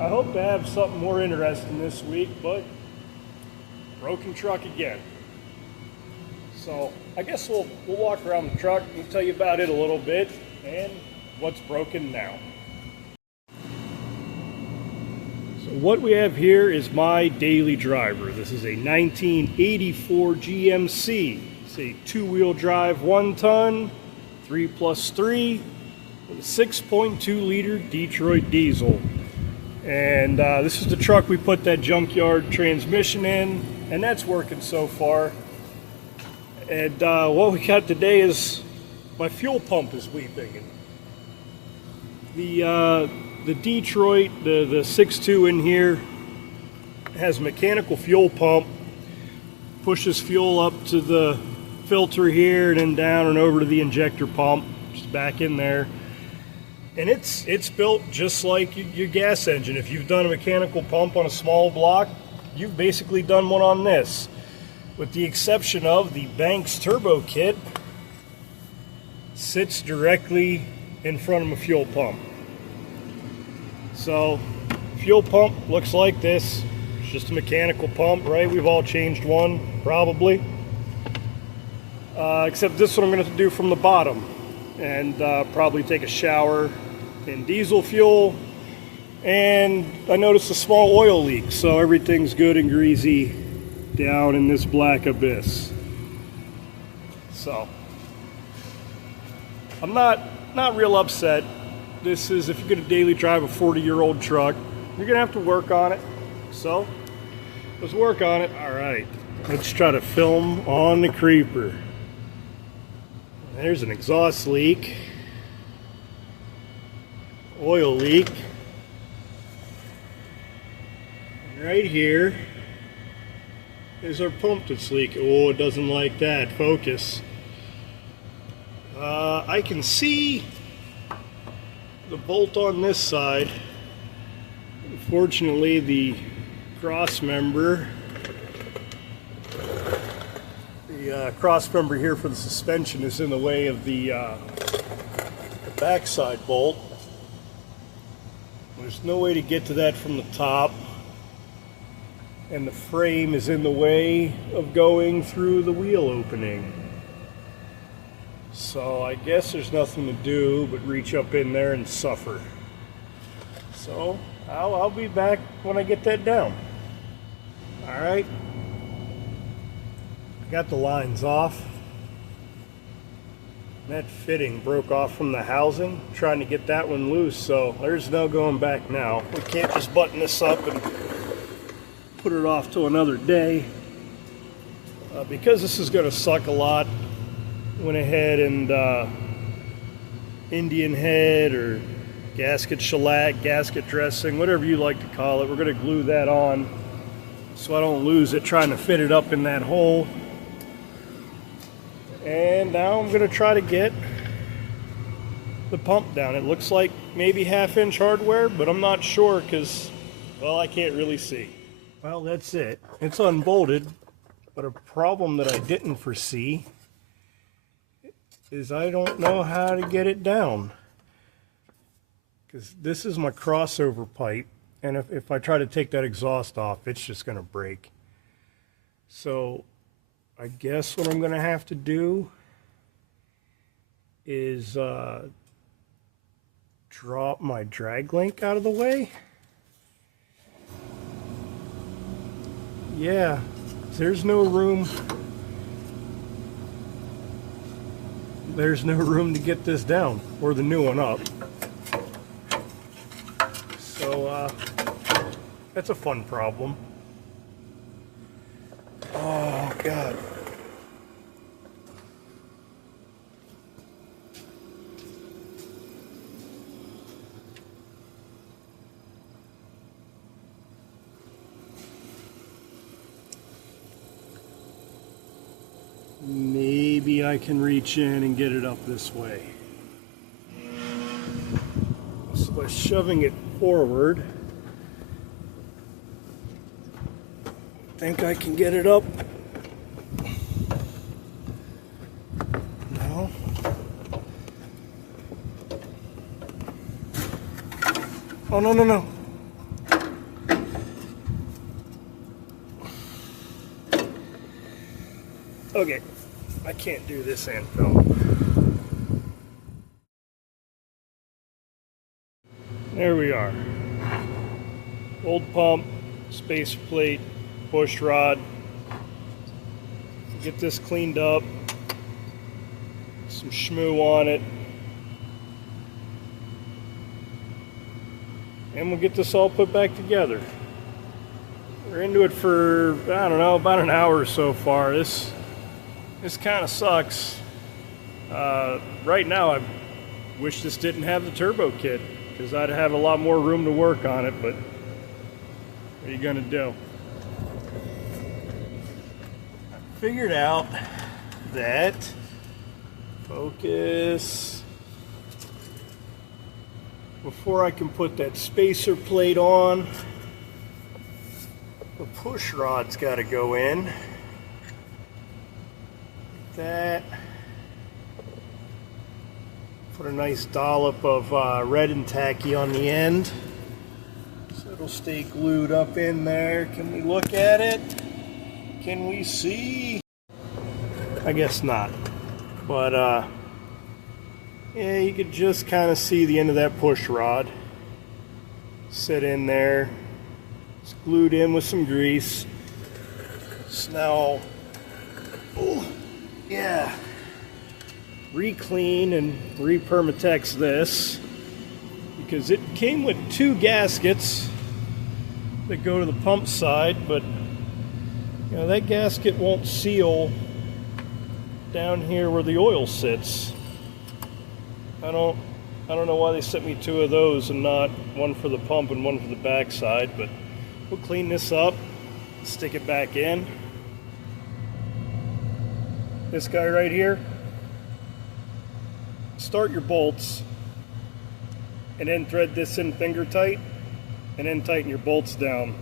I hope to have something more interesting this week, but broken truck again. So I guess we'll walk around the truck and tell you about it a little bit and what's broken now. So what we have here is my daily driver. This is a 1984 GMC. It's a two-wheel drive, 1 ton, 3+3, with a 6.2 liter Detroit diesel. And this is the truck we put that junkyard transmission in, and that's working so far. And what we got today is my fuel pump is weeping. The Detroit, the 6.2 in here has a mechanical fuel pump, pushes fuel up to the filter here and then down and over to the injector pump, just back in there. And it's built just like your gas engine. If you've done a mechanical pump on a small block, you've basically done one on this, with the exception of the Banks turbo kit sits directly in front of a fuel pump. So fuel pump looks like this. It's just a mechanical pump, right? We've all changed one, probably. Except this one I'm going to have to do from the bottom, and probably take a shower in diesel fuel. And I noticed a small oil leak, so everything's good and greasy down in this black abyss. So I'm not real upset. This is, if you're going to daily drive a 40-year-old truck, you're going to have to work on it. So let's work on it. All right, let's try to film on the creeper. There's an exhaust leak, oil leak. And right here is our pump that's leaking. Oh, it doesn't like that. Focus. I can see the bolt on this side. Unfortunately, the cross member, here for the suspension is in the way of the backside bolt. There's no way to get to that from the top, and the frame is in the way of going through the wheel opening. So I guess there's nothing to do but reach up in there and suffer. So I'll be back when I get that down. All right. I got the lines off. That fitting broke off from the housing. I'm trying to get that one loose, so there's no going back now. We can't just button this up and put it off till another day. Because this is going to suck a lot, went ahead and Indian head or gasket shellac, gasket dressing, whatever you like to call it. We're going to glue that on so I don't lose it trying to fit it up in that hole. And now I'm going to try to get the pump down. It looks like maybe 1/2-inch hardware, but I'm not sure because, well, I can't really see. Well, that's it. It's unbolted, but a problem that I didn't foresee is I don't know how to get it down. Because this is my crossover pipe, and if I try to take that exhaust off, it's just going to break. So I guess what I'm going to have to do is drop my drag link out of the way. Yeah, there's no room. There's no room to get this down, or the new one up. So that's a fun problem. Oh God. Maybe I can reach in and get it up this way. So by shoving it forward, I think I can get it up. No. Oh, no. Okay, I can't do this and film. There we are. Old pump, spacer plate, push rod. Get this cleaned up. Some schmoo on it. And we'll get this all put back together. We're into it for, I don't know, about an hour so far. This kind of sucks. Right now, I wish this didn't have the turbo kit, because I'd have a lot more room to work on it, but what are you gonna do? I figured out that, focus, before I can put that spacer plate on, the push rod's got to go in. That. Put a nice dollop of red and tacky on the end, so it'll stay glued up in there. Can we look at it? Can we see? I guess not. But yeah, you could just kind of see the end of that push rod sit in there. It's glued in with some grease. So now, oh, yeah, re-clean and re-permatex this, because it came with 2 gaskets that go to the pump side, but you know, that gasket won't seal down here where the oil sits. I don't know why they sent me 2 of those and not one for the pump and one for the back side, but we'll clean this up, stick it back in. This guy right here, start your bolts and then thread this in finger tight and then tighten your bolts down.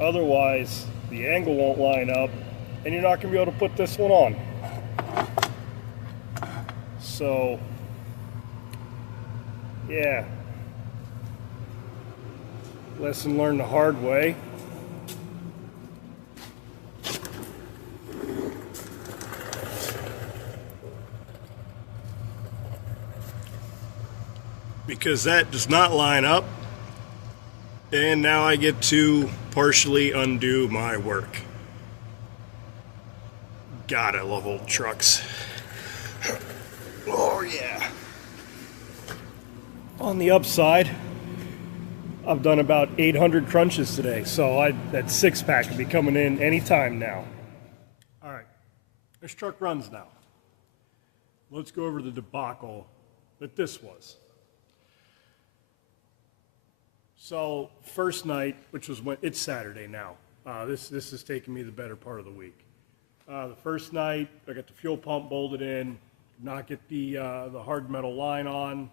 Otherwise, the angle won't line up and you're not going to be able to put this one on. So, yeah. Lesson learned the hard way. Because that does not line up, and now I get to partially undo my work. God, I love old trucks. Oh yeah. On the upside, I've done about 800 crunches today, so that 6-pack will be coming in anytime now. All right, this truck runs now. Let's go over the debacle that this was. So first night, which was when it's Saturday now. This is taking me the better part of the week. The first night, I got the fuel pump bolted in, not get the hard metal line on,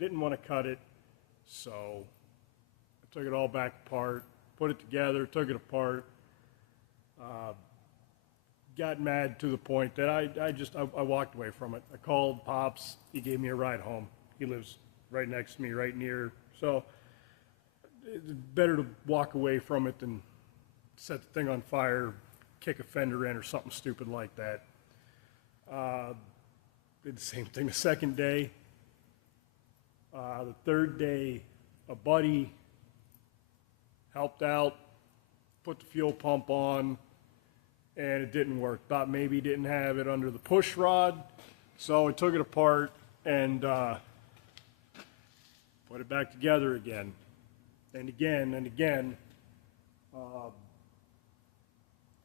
didn't want to cut it, so I took it all back apart, put it together, took it apart, got mad to the point that I walked away from it. I called Pops, he gave me a ride home. He lives right next to me, right near, so it's better to walk away from it than set the thing on fire, kick a fender in or something stupid like that. Did the same thing the second day. The third day, a buddy helped out, put the fuel pump on, and it didn't work. Thought maybe he didn't have it under the push rod, so I took it apart and put it back together again. And again and again,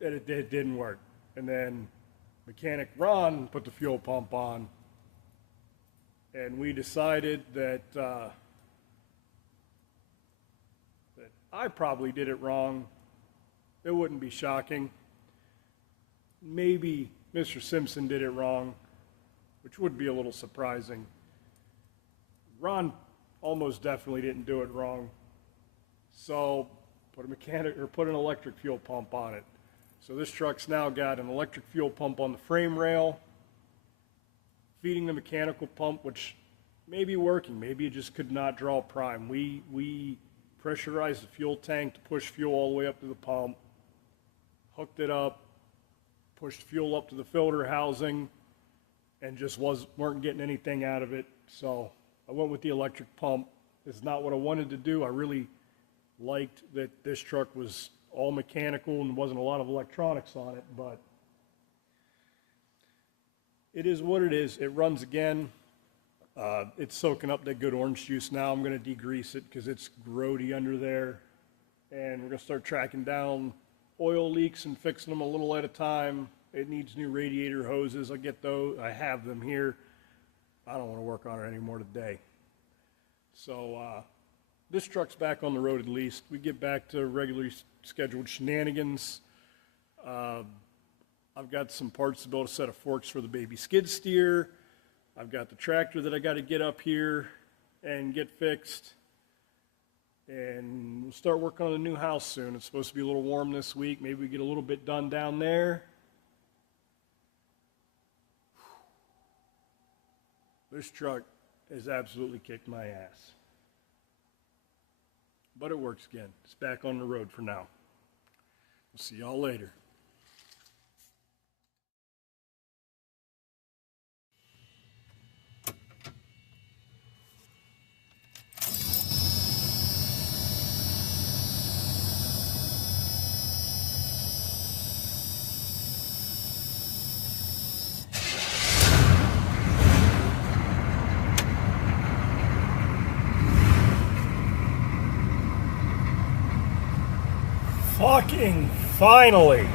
and it didn't work. And then mechanic Ron put the fuel pump on, and we decided that that I probably did it wrong. It wouldn't be shocking. Maybe Mr. Simpson did it wrong, which would be a little surprising. Ron almost definitely didn't do it wrong. So put an electric fuel pump on it. So this truck's now got an electric fuel pump on the frame rail, feeding the mechanical pump, which may be working. Maybe it just could not draw prime. We pressurized the fuel tank to push fuel all the way up to the pump, hooked it up, pushed fuel up to the filter housing and just weren't getting anything out of it. So I went with the electric pump. It's not what I wanted to do. I really liked that this truck was all mechanical and wasn't a lot of electronics on it, but it is what it is. It runs again. It's soaking up that good orange juice now. I'm going to degrease it because it's grody under there. And we're going to start tracking down oil leaks and fixing them a little at a time. It needs new radiator hoses. I get those. I have them here. I don't want to work on it anymore today. So this truck's back on the road at least. We get back to regularly scheduled shenanigans. I've got some parts to build a set of forks for the baby skid steer. I've got the tractor that I got to get up here and get fixed. And we'll start working on the new house soon. It's supposed to be a little warm this week. Maybe we get a little bit done down there. This truck has absolutely kicked my ass. But it works again. It's back on the road for now. We'll see y'all later. Fucking finally!